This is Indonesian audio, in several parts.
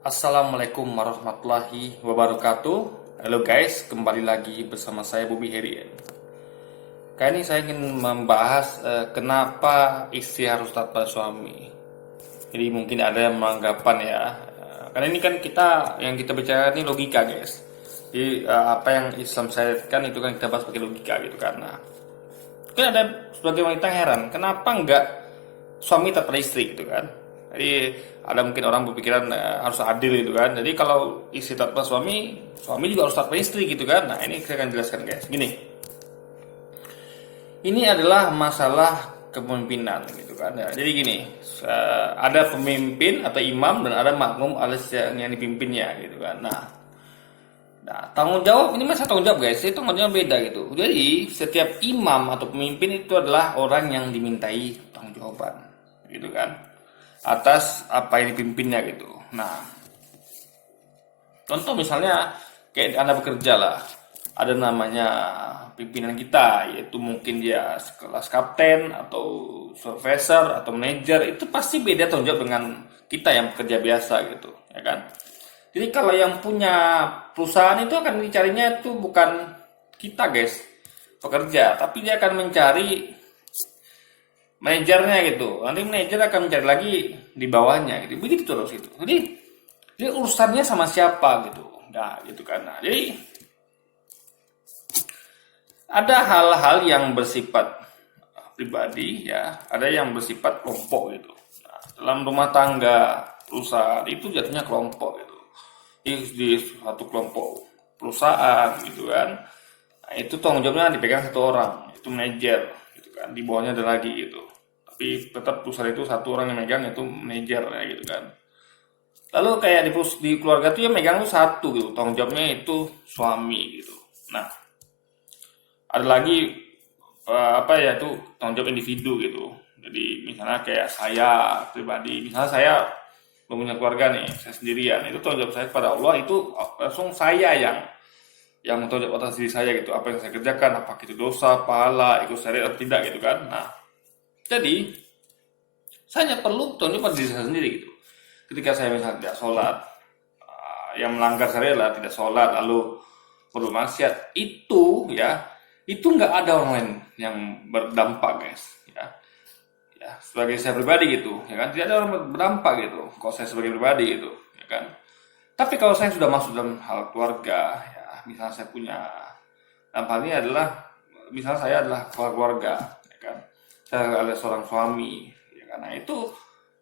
Assalamualaikum warahmatullahi wabarakatuh. Halo guys, kembali lagi bersama saya Bobby Herian. Kali ini saya ingin membahas kenapa istri harus taat pada suami. Jadi mungkin ada yang beranggapan ya, karena ini kan yang kita bicara ini logika guys. Jadi apa yang Islam syariatkan itu kan kita bahas pakai logika gitu karena mungkin ada sebagai wanita heran, kenapa enggak suami taat pada istri gitu kan. Jadi ada mungkin orang berpikiran harus adil gitu kan. Jadi kalau istri taat pada suami, suami juga harus taat pada istri gitu kan. Nah ini saya akan jelaskan guys. Gini, ini adalah masalah kepemimpinan gitu kan. Ya, jadi gini, ada pemimpin atau imam dan ada makmum alias yang dipimpinnya gitu kan. Nah, tanggung jawab ini masa tanggung jawab guys, itu tanggung jawab beda gitu. Jadi setiap imam atau pemimpin itu adalah orang yang dimintai tanggung jawaban, gitu kan, atas apa yang dipimpinnya gitu. Nah, contoh misalnya kayak Anda bekerja lah, ada namanya pimpinan kita, yaitu mungkin dia kelas kapten atau supervisor atau manajer, itu pasti beda tanggung jawab dengan kita yang bekerja biasa gitu, ya kan? Jadi kalau yang punya perusahaan itu akan dicarinya itu bukan kita guys, pekerja, tapi dia akan mencari manajernya gitu. Nanti manajer akan mencari lagi di bawahnya gitu. Begitu terus gitu. Jadi urusannya sama siapa gitu. Nah, gitu kan. Nah, jadi ada hal-hal yang bersifat pribadi ya, ada yang bersifat kelompok gitu. Nah, dalam rumah tangga, perusahaan itu jatuhnya kelompok gitu. Di satu kelompok perusahaan gitu kan. Nah, itu tanggung jawabnya dipegang satu orang, itu manajer gitu kan. Di bawahnya ada lagi gitu. Tapi tetap perusahaan itu satu orang yang megang, itu manajer ya gitu kan. Lalu kayak di keluarga tuh yang megang tuh satu gitu, tanggung jawabnya itu suami gitu. Nah, ada lagi apa ya tuh tanggung jawab individu gitu. Jadi misalnya kayak saya pribadi, misalnya saya belum punya keluarga nih, saya sendirian, itu tanggung jawab saya kepada Allah, itu langsung saya yang tanggung jawab atas diri saya gitu. Apa yang saya kerjakan, apakah itu dosa, pahala, ikut syariat atau tidak gitu kan. Nah, jadi saya hanya perlu tanggung jawab pada diri saya sendiri gitu. Ketika saya misalnya tidak sholat, yang melanggar syariat lah, tidak sholat lalu bermaksiat, itu ya, itu nggak ada orang lain yang berdampak guys ya. Ya sebagai saya pribadi gitu ya kan, tidak ada orang berdampak gitu kalau saya sebagai pribadi gitu ya kan. Tapi kalau saya sudah masuk dalam hal keluarga ya, misalnya saya punya, dalam hal ini adalah misalnya saya adalah keluarga ya kan, saya adalah seorang suami ya kan. Nah itu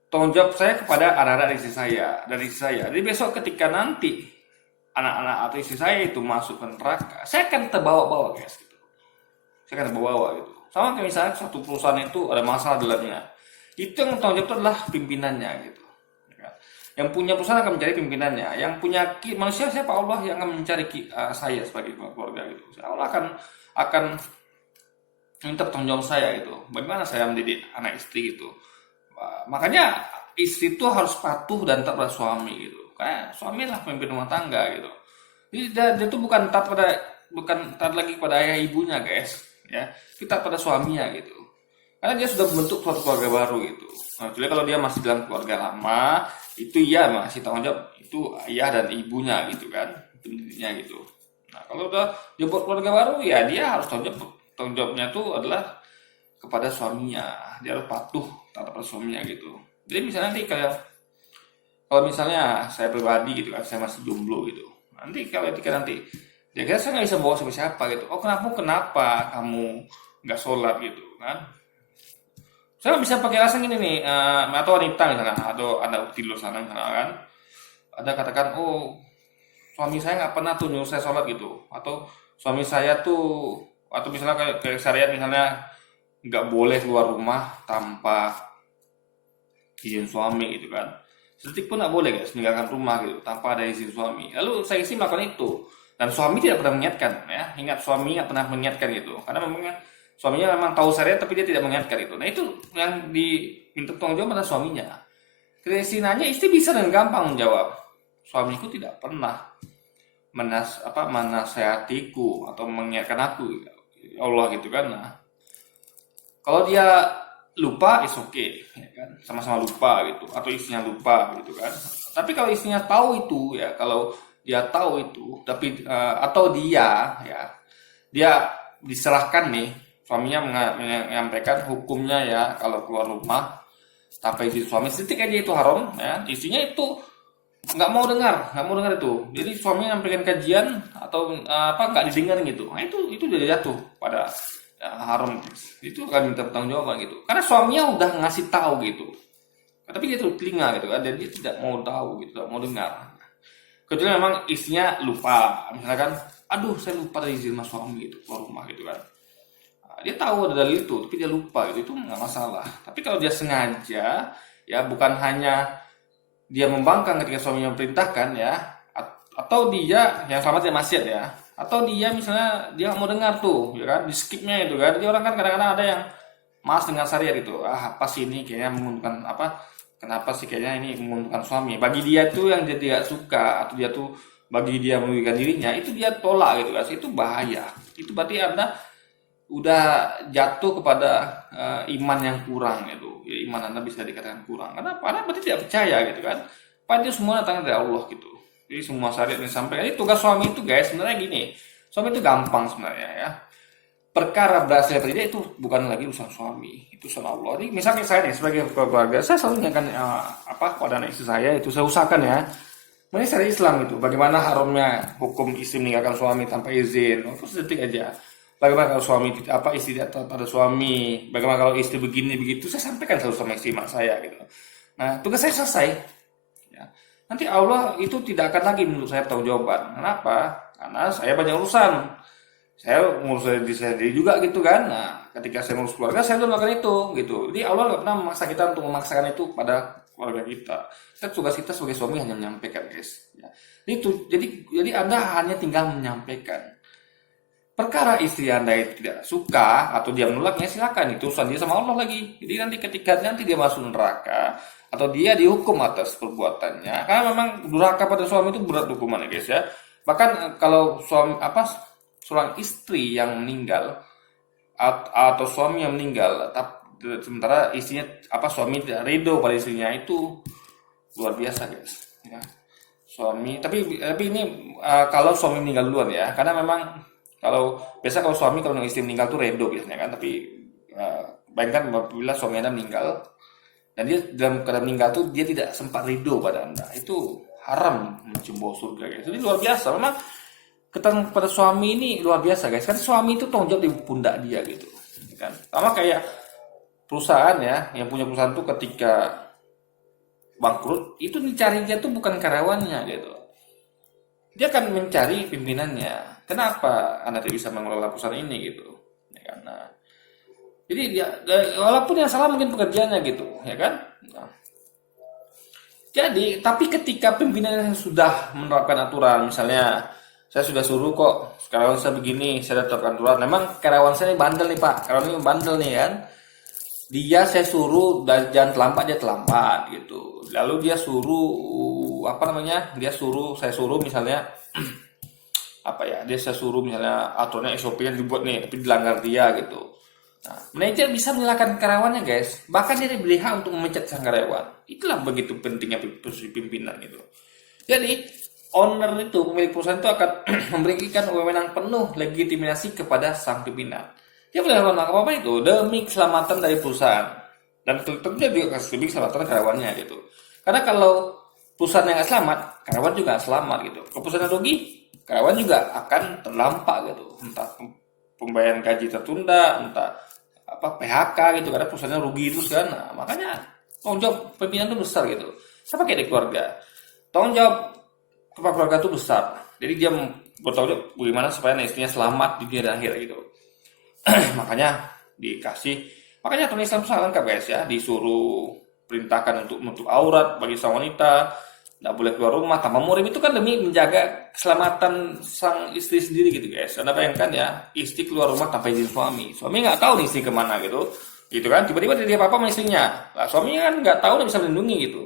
tanggung jawab saya kepada anak-anak istri saya dan istri saya. Jadi besok ketika nanti anak-anak atau istri saya itu masuk ke neraka, saya akan terbawa-bawa guys gitu. Saya akan terbawa gitu. Sama kayak misalnya satu perusahaan itu ada masalah dalamnya, itu yang tanggung jawab itu adalah pimpinannya gitu. Ya kan? Yang punya perusahaan akan mencari pimpinannya, yang punya manusia siapa? Allah yang akan mencari saya sebagai keluarga gitu. Allah akan minta tanggung jawab saya gitu. Bagaimana saya mendidik anak istri gitu. Makanya istri itu harus patuh dan taat pada suami gitu. Kayak suami lah pemimpin rumah tangga gitu. Jadi dia tuh bukan taat lagi pada ayah ibunya guys, ya. Kita pada suaminya gitu. Karena dia sudah membentuk suatu keluarga baru gitu. Nah, jadi kalau dia masih dalam keluarga lama, itu ya masih tanggung jawab itu ayah dan ibunya gitu kan, pendidiknya gitu. Nah, kalau udah dia buat keluarga baru ya dia harus tanggung jawabnya itu adalah kepada suaminya. Dia harus patuh terhadap suaminya gitu. Jadi misalnya nanti kayak kalau misalnya saya pribadi gitu kan, saya masih jomblo gitu. Nanti kalau ketika nanti dia kira saya nggak bisa bawa sama siapa gitu. Oh kenapa kamu nggak sholat gitu kan? Saya bisa pakai alasan gini nih, atau wanita misalnya, atau ada di luar sana misalnya kan, ada katakan, oh suami saya nggak pernah tuh nyuruh saya sholat gitu, atau suami saya tuh, atau misalnya kayak syariat misalnya nggak boleh keluar rumah tanpa izin suami gitu kan. Sedetik pun nggak boleh guys meninggalkan rumah gitu tanpa ada izin suami. Lalu saya sih melakukan itu dan suami tidak pernah mengingatkan ya. Ingat suami nggak pernah mengingatkan gitu karena memang suaminya memang tahu syariat tapi dia tidak mengingatkan itu. Nah itu yang diminta tanggung jawab pada suaminya. Ketika nanya istri bisa dengan gampang menjawab, suamiku tidak pernah menasehatiku atau mengingatkan aku ya Allah gitu kan. Nah kalau dia lupa is okay ya kan, sama-sama lupa gitu, atau istrinya lupa gitu kan, Tapi kalau istrinya tahu itu ya, kalau dia tahu itu, tapi atau dia ya, dia diserahkan nih, suaminya menyampaikan hukumnya ya, kalau keluar rumah tanpa izin suami, sedetik aja itu haram ya, istrinya itu nggak mau dengar itu. Jadi suaminya nyampaikan kajian atau nggak didengar gitu, nah, itu udah jatuh pada haram. Itu akan minta pertanggungjawaban gitu, karena suaminya udah ngasih tahu gitu, tapi dia tuh telinga gitu kan, dan dia tidak mau tahu gitu, tidak mau dengar. Kecuali memang istrinya lupa, misalkan, aduh saya lupa dari izin mas suami gitu keluar rumah gitu kan. Nah, dia tahu ada dalil itu, tapi dia lupa gitu, itu nggak masalah. Tapi kalau dia sengaja, ya bukan hanya dia membangkang ketika suaminya memerintahkan ya, atau dia yang selamat dia maksiat ya, atau dia misalnya dia nggak mau dengar tuh, ya kan, di skipnya itu kan. Jadi orang kan kadang-kadang ada yang malas dengan syariat itu, apa sih ini kayaknya menguntungkan apa, kenapa sih kayaknya ini menguntungkan suami, bagi dia tuh yang dia tidak suka, atau dia tuh bagi dia merugikan dirinya, itu dia tolak gitu kan. Itu bahaya, itu berarti anda udah jatuh kepada iman yang kurang itu ya, iman anda bisa dikatakan kurang. Kenapa? Karena berarti tidak percaya gitu kan, padahal itu semua datang dari Allah gitu. Jadi semua syariat yang disampaikan, ini tugas suami itu guys, sebenarnya gini, suami itu gampang sebenarnya ya. Perkara berhasil atau tidak itu bukan lagi urusan suami, itu urusan Allah. Jadi misalnya saya nih sebagai keluarga, saya selalu ingatkan pada anak istri saya itu, saya usahakan ya, ini secara Islam itu, bagaimana haramnya hukum istri meninggalkan suami tanpa izin. Itu sedetik aja. Bagaimana kalau suami istri tidak taat pada suami? Bagaimana kalau istri begini begitu? Saya sampaikan selalu sama istri mak saya gitu. Nah, tugas saya selesai. Ya. Nanti Allah itu tidak akan lagi menurut saya bertanggung jawaban. Kenapa? Karena saya banyak urusan. Saya ngurus diri saya sendiri juga gitu kan. Nah, ketika saya ngurus keluarga, saya udah melakukan itu gitu. Jadi Allah nggak pernah memaksa kita untuk memaksakan itu pada keluarga kita. Tugas kita sebagai suami hanya menyampaikan, guys. Ya. Jadi Anda hanya tinggal menyampaikan. Perkara istri Anda itu tidak suka atau dia menolaknya, silakan, itu urusan dia sama Allah lagi. Jadi nanti ketika dia masuk neraka atau dia dihukum atas perbuatannya, karena memang durhaka pada suami itu berat hukumannya guys ya. Bahkan kalau seorang istri yang meninggal atau suami yang meninggal, sementara istrinya suami tidak ridho pada istrinya, itu luar biasa guys. Ya. Suami, tapi ini kalau suami meninggal duluan ya, karena memang kalau suami kalau istri meninggal tuh redo biasanya kan, tapi bayangkan apabila suami Anda meninggal dan dia dalam keadaan meninggal tuh dia tidak sempat ridho pada Anda, itu haram mencium bau surga guys. Jadi luar biasa memang ketang pada suami ini, luar biasa guys. Kan suami itu tanggung jawab di pundak dia gitu kan. Sama kayak perusahaan ya, yang punya perusahaan tuh ketika bangkrut itu dicarinya tuh bukan karyawannya gitu. Dia akan mencari pimpinannya. Kenapa Anda tidak bisa mengelola perusahaan ini gitu? Ya kan? Nah, jadi dia, walaupun yang salah mungkin pekerjaannya gitu, ya kan? Nah, jadi, tapi ketika pimpinan sudah menerapkan aturan, misalnya saya sudah suruh kok karyawan saya begini, saya tetapkan aturan. Memang karyawan saya ini bandel nih Pak, karyawan ini bandel nih kan. Dia saya suruh jangan terlambat, dia terlambat gitu. Lalu dia suruh saya suruh misalnya saya suruh misalnya aturannya SOP yang dibuat nih, tapi dilanggar dia gitu. Nah, manajer bisa menyalahkan karyawannya guys, bahkan dia diberi hak untuk memecat sang karyawan. Itulah begitu pentingnya posisi pimpinan gitu. Jadi owner itu, pemilik perusahaan itu akan memberikan wewenang penuh legitimasi kepada sang pimpinan. Dia boleh melakukan apa itu demi keselamatan dari perusahaan, dan tentunya juga demi keselamatan karyawannya gitu. Karena kalau perusahaan yang nggak selamat, karyawan juga nggak selamat gitu. Kalau perusahaan rugi, karyawan juga akan terdampak gitu, entah pembayaran gaji tertunda, entah PHK gitu, karena perusahaannya rugi terus kan. Nah, makanya tanggung jawab pimpinan itu besar gitu. Sama kayak di keluarga, tanggung jawab kepala keluarga itu besar. Jadi dia bertanggung jawab bagaimana supaya istrinya selamat di dunia dan akhir gitu. makanya aturan Islam sangat lengkap guys ya. Disuruh perintahkan untuk menutup aurat bagi sang wanita, nggak boleh keluar rumah tanpa muhrim, itu kan demi menjaga keselamatan sang istri sendiri gitu guys. Anda bayangkan ya, istri keluar rumah tanpa izin suami nggak tahu nih istri kemana gitu kan, tiba-tiba dia apa-apa sama istrinya, lah suaminya kan nggak tahu, nggak bisa melindungi gitu.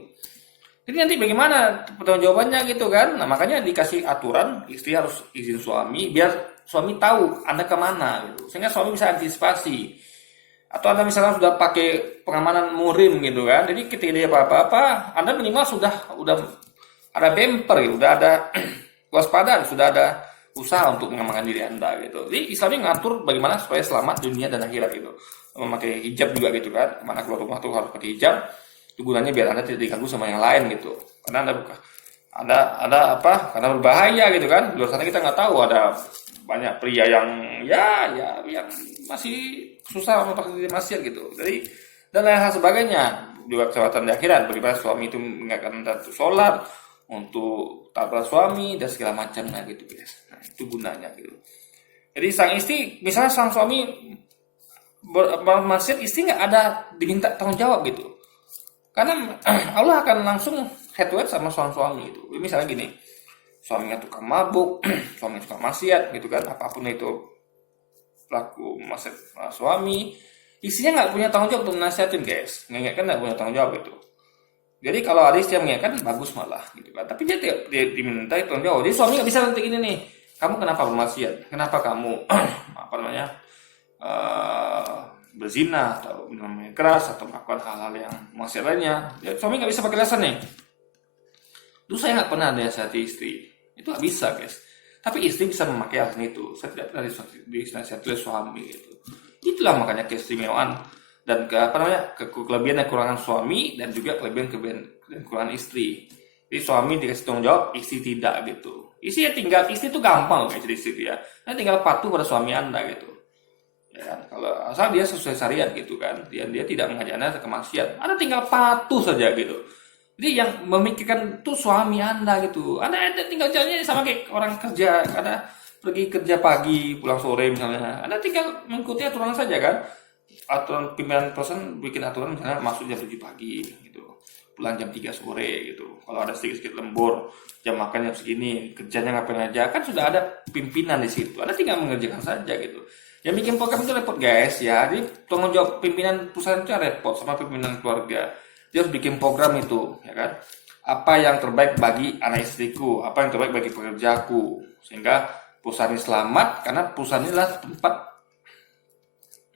Jadi nanti bagaimana pertanggung jawabannya gitu kan. Nah makanya dikasih aturan, istri harus izin suami biar suami tahu Anda kemana gitu, sehingga suami bisa antisipasi. Atau Anda misalnya sudah pakai pengamanan muhrim gitu kan, jadi ketika dia apa-apa Anda minimal sudah ada bumper gitu, udah ada waspada, sudah ada usaha untuk mengamankan diri Anda gitu. Jadi Islam ini ngatur bagaimana supaya selamat dunia dan akhirat gitu. Memakai hijab juga gitu kan, mana keluar rumah tuh harus pakai hijab. Itu gunanya biar Anda tidak diganggu sama yang lain gitu. Karena Anda buka ada apa? Karena berbahaya gitu kan. Di luar sana kita nggak tahu, ada banyak pria yang yang masih susah memakai maksiat gitu. Jadi dan lain hal sebagainya, juga kesehatan di akhirat, bagaimana suami itu mengingatkan untuk sholat, untuk taat pada suami dan segala macamnya gitu guys. Nah itu gunanya gitu. Jadi sang istri, misalnya sang suami bermaksiat, istri nggak ada diminta tanggung jawab gitu, karena Allah akan langsung head to head sama suami gitu. Misalnya gini, suaminya tukang mabuk, suaminya tukang maksiat gitu kan, apapun itu pelaku maksiat suami, istrinya nggak punya tanggung jawab untuk nasihatin guys, mengingatkan nggak punya tanggung jawab itu. Jadi kalau ada istri yang mengingatkan bagus malah gitu kan, tapi dia diminta tanggung jawab. Jadi suami nggak bisa nanti ini nih, kamu kenapa bermaksiat, kenapa kamu apa namanya berzina atau minum keras atau melakukan hal-hal yang maksiat lainnya. Ya, suami nggak bisa pakai alasan nih. Dulu saya nggak pernah nasihati istri, itu nggak bisa guys. Tapi istri bisa memakai alasan itu. Saya tidak pernah dinasihati oleh suami gitu. Itulah makanya keistimewaan dan kelebihan dan kekurangan suami, dan juga kelebihan dan kekurangan istri. Jadi suami dikasih tanggung jawab, istri tidak gitu. Istri itu gampang loh jadi istri ya. Nah, tinggal patuh pada suami Anda gitu. Ya kan? Kalau asal dia sesuai syariat gitu kan, dia tidak mengajak Anda ke maksiat, Anda tinggal patuh saja gitu. Jadi yang memikirkan tuh suami Anda gitu. Anda tinggal jalannya sama kayak orang kerja, Anda pergi kerja pagi, pulang sore misalnya. Anda tinggal mengikuti aturan saja kan. Aturan pimpinan perusahaan bikin aturan misalnya masuk jam 7 pagi gitu. Pulang jam 3 sore gitu. Kalau ada sedikit lembur, jam makan jam segini, kerjanya ngapain aja, kan sudah ada pimpinan di situ. Anda tinggal mengerjakan saja gitu. Yang bikin program itu repot guys ya. Jadi tanggung jawab pimpinan perusahaan itu repot sama pimpinan keluarga. Dia harus bikin program itu, ya kan? Apa yang terbaik bagi anak istriku, apa yang terbaik bagi pekerjaku, sehingga perusahaan ini selamat, karena perusahaan inilah tempat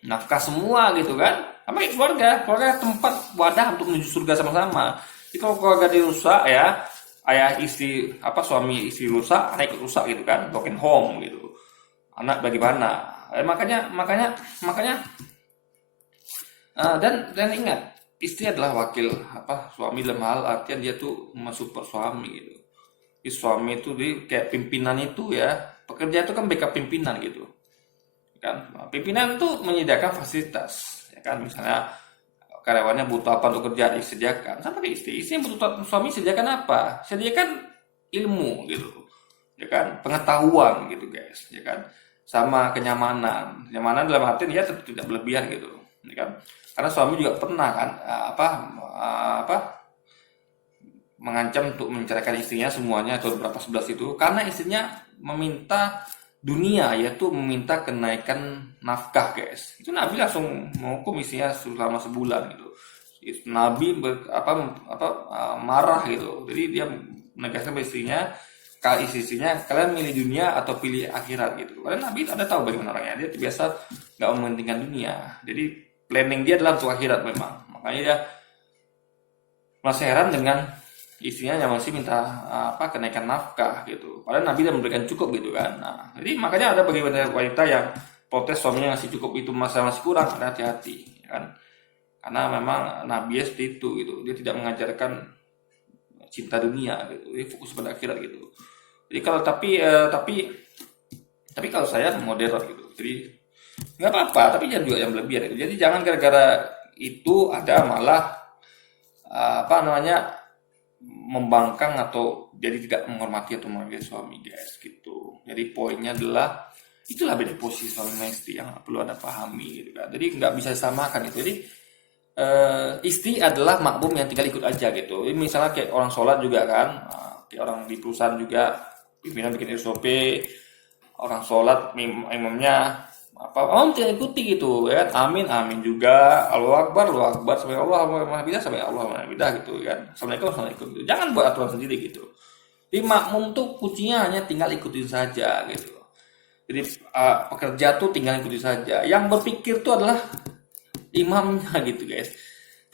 nafkah semua gitu kan. Sama keluarga tempat wadah untuk menuju surga sama-sama. Jadi kalau keluarga dirusak ya, ayah istri suami istri rusak, anak ikut rusak gitu kan, broken home gitu. Anak bagaimana? Makanya dan ingat, istri adalah wakil suami dalam hal artian dia tuh mensupport suami gitu. Jadi suami itu kayak pimpinan itu ya, pekerja itu kan backup pimpinan gitu kan. Pimpinan itu menyediakan fasilitas ya kan, misalnya karyawannya butuh apa untuk kerja disediakan, sama kayak istri yang butuh suami sediakan apa, sediakan ilmu gitu ya kan, pengetahuan gitu guys ya kan, sama kenyamanan dalam artian dia tidak berlebihan gitu ya kan. Karena suami juga pernah kan mengancam untuk menceraikan istrinya semuanya atau berapa 11 itu, karena istrinya meminta dunia, yaitu meminta kenaikan nafkah guys. Itu Nabi langsung menghukum istrinya selama sebulan gitu. Nabi marah gitu. Jadi dia menegaskan pada istrinya, kalau istrinya kalian milih dunia atau pilih akhirat gitu. Karena Nabi ada tahu bagaimana orangnya, dia biasa nggak mementingkan dunia. Jadi planning dia adalah untuk akhirat memang. Makanya dia masih heran dengan istrinya yang masih minta kenaikan nafkah gitu. Padahal Nabi sudah memberikan cukup gitu kan. Nah, jadi makanya ada bagaimana wanita yang protes suaminya ngasih cukup itu masih kurang, hati-hati ya kan. Karena memang Nabi seperti itu gitu. Dia tidak mengajarkan cinta dunia gitu. Dia fokus pada akhirat gitu. Jadi kalau tapi kalau saya modern gitu. Jadi nggak apa-apa, tapi jangan juga yang berlebihan itu. Jadi jangan gara-gara itu ada malah membangkang atau jadi tidak menghormati atau menghargai suami guys gitu. Jadi poinnya adalah itulah beda posisi suami dan istri yang perlu Anda pahami gitu kan. Jadi nggak bisa disamakan itu. Jadi istri adalah makmum yang tinggal ikut aja gitu. Jadi misalnya kayak orang sholat juga kan, kayak orang di perusahaan juga pimpinan bikin SOP, orang sholat imamnya tinggal ikuti gitu ya kan. Amin juga, Allahu Akbar sampai Allah Maha sampai Allah Maha gitu kan. Assalamualaikum gitu. Jangan buat aturan sendiri gitu. Di makmum tuh kuncinya hanya tinggal ikutin saja gitu. Jadi pekerja tuh tinggal ikutin saja. Yang berpikir tuh adalah imamnya gitu guys.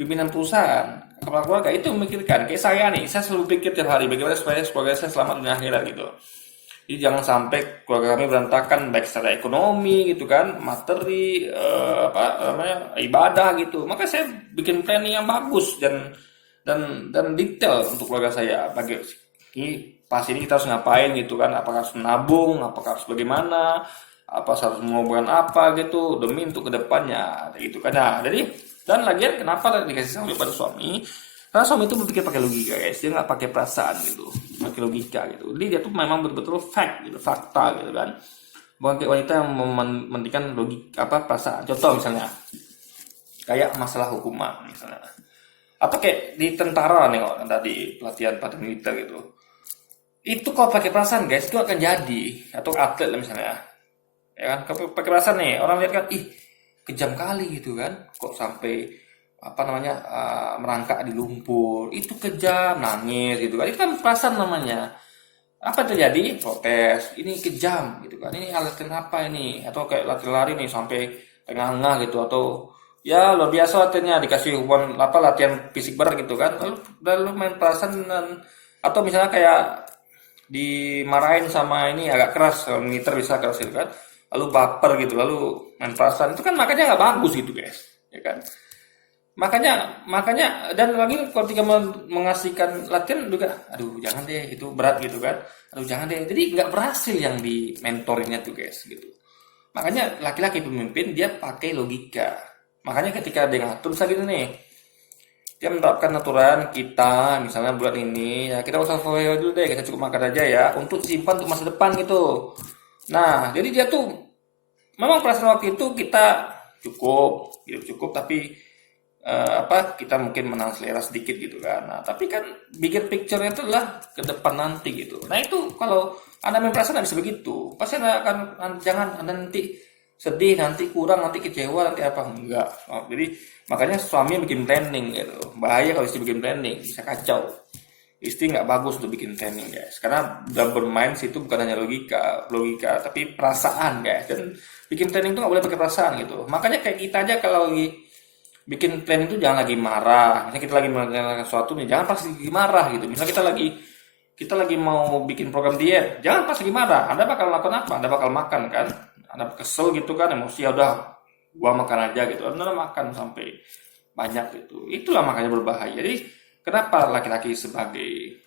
pimpinan perusahaan, kepala keluarga itu memikirkan, kayak saya nih, saya selalu pikir tiap hari bagaimana supaya keluarga saya selamat dunia akhirat gitu. Jadi jangan sampai keluarga kami berantakan baik secara ekonomi gitu kan, materi, apa namanya, ibadah gitu. Maka saya bikin planning yang bagus dan detail untuk keluarga saya. Bagi ini pas ini kita harus ngapain gitu kan? Apakah harus menabung, apakah harus bagaimana, apa harus mengumpulkan apa gitu demi untuk kedepannya gitu kan. Nah, jadi dan lagian kenapa dikasih tahu pada suami? Karena suami itu berpikir pakai logika guys, dia nggak pakai perasaan gitu, pakai logika gitu. Jadi dia tuh memang betul-betul fact gitu, fakta gitu kan. Bukan kayak wanita yang mementingkan logika apa perasaan. Contoh misalnya kayak masalah hukuman misalnya, atau kayak di tentara nih kok tadi pelatihan pada militer gitu. Itu kalau pakai perasaan guys itu akan jadi, atau atlet lah misalnya, ya kan? Kalau pakai perasaan nih orang lihat kan, ih kejam kali gitu kan, kok sampai apa namanya merangkak di lumpur itu kejam nangis gitu kan, itu kan perasaan namanya. Apa terjadi protes, ini kejam gitu kan, ini latihan apa ini, atau kayak latihan lari nih sampai tengah-tengah gitu, atau ya luar biasa latihannya dikasih hukuman apa latihan fisik berat gitu kan, lalu main perasaan atau misalnya kayak dimarahin sama ini agak keras, kalau militer bisa keras gitu kan, lalu baper gitu, lalu main perasaan itu kan makanya nggak bagus gitu guys, ya kan. Makanya dan lagi ketika mengasihkan latihan juga, aduh jangan deh itu berat gitu kan, aduh jangan deh, jadi nggak berhasil yang di mentorinnya tuh guys gitu. Makanya laki-laki pemimpin dia pakai logika. Makanya ketika dia ngatur misalnya gini nih, dia menerapkan aturan kita misalnya bulan ini ya kita usah follow dulu deh, kita cukup makan aja ya untuk simpan untuk masa depan gitu. Nah jadi dia tuh memang perasaan waktu itu kita cukup gitu, cukup, tapi apa kita mungkin menang selera sedikit gitu kan. Nah, tapi kan bigger picture-nya itu adalah ke depan nanti gitu. Nah, itu kalau Anda main perasaan nggak bisa begitu. Pasti Anda akan jangan Anda nanti sedih, nanti kurang, nanti kecewa, nanti apa enggak. Oh, jadi makanya suami bikin planning gitu. Bahaya kalau istri bikin planning, bisa kacau. Istri nggak bagus untuk bikin planning guys. Karena dalam bermain situ bukan hanya logika, tapi perasaan guys. Dan bikin planning itu nggak boleh pakai perasaan gitu. Makanya kayak kita aja kalau lagi bikin plan itu jangan lagi marah. Misalnya kita lagi melakukan sesuatu nih, jangan pas lagi marah gitu. Misalnya kita lagi mau bikin program diet, jangan pas lagi marah. Anda bakal lakukan apa? Anda bakal makan kan? Anda kesel gitu kan, emosi, ya udah gua makan aja gitu. Anda makan sampai banyak gitu. Itulah makanya berbahaya. Jadi kenapa laki-laki sebagai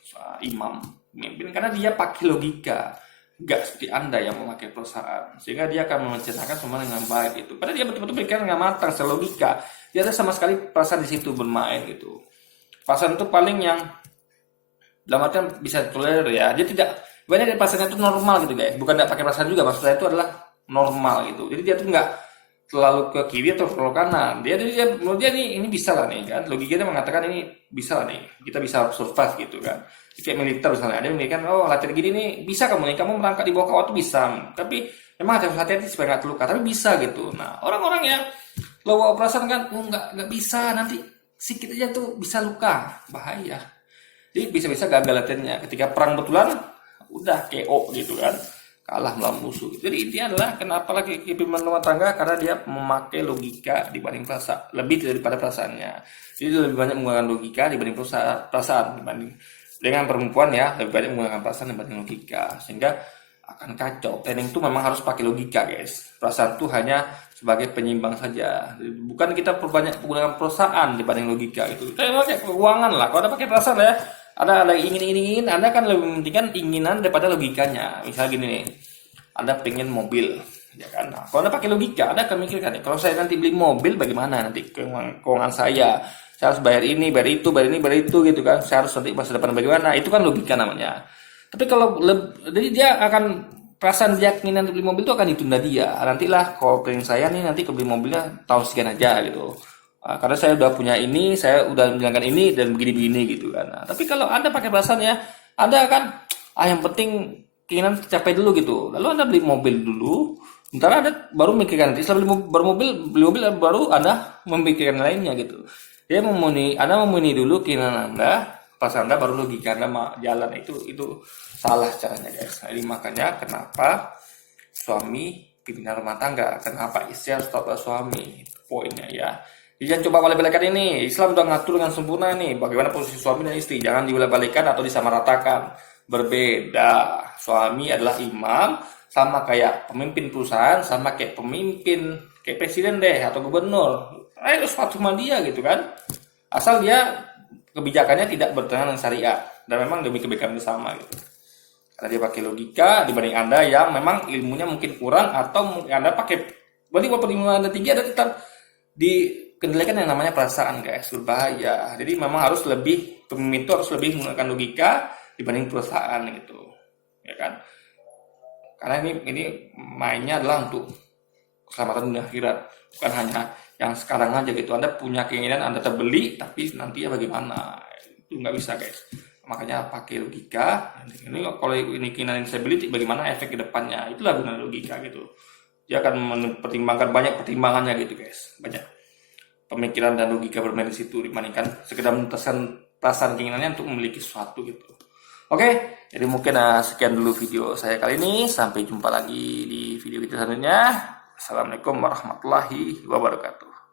imam memimpin? Karena dia pakai logika. Enggak seperti Anda yang memakai perasaan, sehingga dia akan menceritakan semua dengan baik itu. Padahal dia betul-betul pikiran dengan matang, secara logika. Dia ada sama sekali perasaan di situ bermain gitu. Perasaan itu paling yang dalam artian bisa tolerir ya. Dia tidak banyak dari perasaannya itu normal gitu guys. Bukan tidak pakai perasaan juga, maksud saya itu adalah normal gitu. Jadi dia tuh nggak terlalu ke kiri atau ke kanan. Dia menurut dia ini bisa lah nih kan. Logikanya mengatakan ini bisa lah nih. Kita bisa survive gitu kan. Kayak militer misalnya, ada yang kan, oh latihan gini nih bisa kamu nih, kamu merangkak di bawah kawat tuh bisa, tapi memang harus hati-hati supaya nggak terluka, tapi bisa gitu. Nah orang-orang yang lo bawa perasaan kan, oh nggak bisa, nanti sedikit aja tuh bisa luka, bahaya. Jadi bisa-bisa gagal latihannya. Ketika perang betulan, udah KO gitu kan, kalah melawan musuh. Jadi intinya adalah kenapa lagi pimpinan rumah tangga, karena dia memakai logika dibanding perasaan, lebih daripada perasaannya. Jadi dia lebih banyak menggunakan logika dibanding perasaan dibanding dengan perempuan ya, lebih banyak menggunakan perasaan dibanding logika, sehingga akan kacau. Planning itu memang harus pakai logika guys. Perasaan itu hanya sebagai penyimbang saja. Bukan kita perbanyak menggunakan perasaan dibanding logika gitu. Kayak keuangan lah. Kalau ada pakai perasaan ya, ada ingin, Anda kan lebih mementingkan keinginan daripada logikanya. Misalnya gini nih, Anda pengen mobil, ya kan? Nah, kalau Anda pakai logika, Anda akan mikirkan nih, kalau saya nanti beli mobil, bagaimana nanti keuangan saya? Saya harus bayar ini, bayar itu, bayar ini, bayar itu gitu kan. Saya harus nanti masa depan bagaimana? Itu kan logika namanya. Tapi kalau jadi dia akan perasaan dia keinginan beli mobil itu akan ditunda dia. Nantilah kalau pengen saya nih nanti beli mobilnya tahun sekian aja gitu. Karena saya udah punya ini, saya udah menjalankan ini dan begini-begini gitu kan. Nah, tapi kalau Anda pakai perasaan ya, Anda akan yang penting keinginan tercapai dulu gitu. Lalu Anda beli mobil dulu, ntar Anda baru memikirkan nanti setelah beli mobil baru Anda memikirkan lainnya gitu. Dia Anda memenuhi dulu keinginan Anda, pas Anda baru logika Anda jalan. Itu salah caranya guys. Jadi makanya kenapa suami pimpinan rumah tangga, kenapa istri harus taat pada suami, poinnya ya. Jangan coba balik-balikan ini. Islam udah ngatur dengan sempurna nih bagaimana posisi suami dan istri. Jangan dibalik-balikan atau disamaratakan. Berbeda. Suami adalah imam, sama kayak pemimpin perusahaan, sama kayak pemimpin, kayak presiden deh atau gubernur. Harus patuh sama dia gitu kan. Asal dia kebijakannya tidak bertentangan dengan syariat dan memang demi kebaikan bersama gitu. Karena dia pakai logika dibanding Anda yang memang ilmunya mungkin kurang atau mungkin Anda pakai, berarti kalau ilmu Anda tinggi Anda tetap dikendalikan yang namanya perasaan guys, berbahaya. Jadi memang harus lebih, pemimpin itu harus lebih menggunakan logika dibanding perusahaan gitu, ya kan? Karena ini mainnya adalah untuk keselamatan dunia akhirat, bukan hanya yang sekarang aja gitu. Anda punya keinginan Anda terbeli, tapi nanti ya bagaimana? Itu nggak bisa guys. Makanya pakai logika. Ini kalau ini keinginan saya beli, bagaimana efek ke depannya? Itulah guna logika gitu. Dia akan mempertimbangkan banyak pertimbangannya gitu guys. Banyak pemikiran dan logika bermain di situ dibandingkan sekedar menentukan perasaan keinginannya untuk memiliki sesuatu gitu. Oke, jadi mungkin sekian dulu video saya kali ini. Sampai jumpa lagi di video-video selanjutnya. Assalamualaikum warahmatullahi wabarakatuh.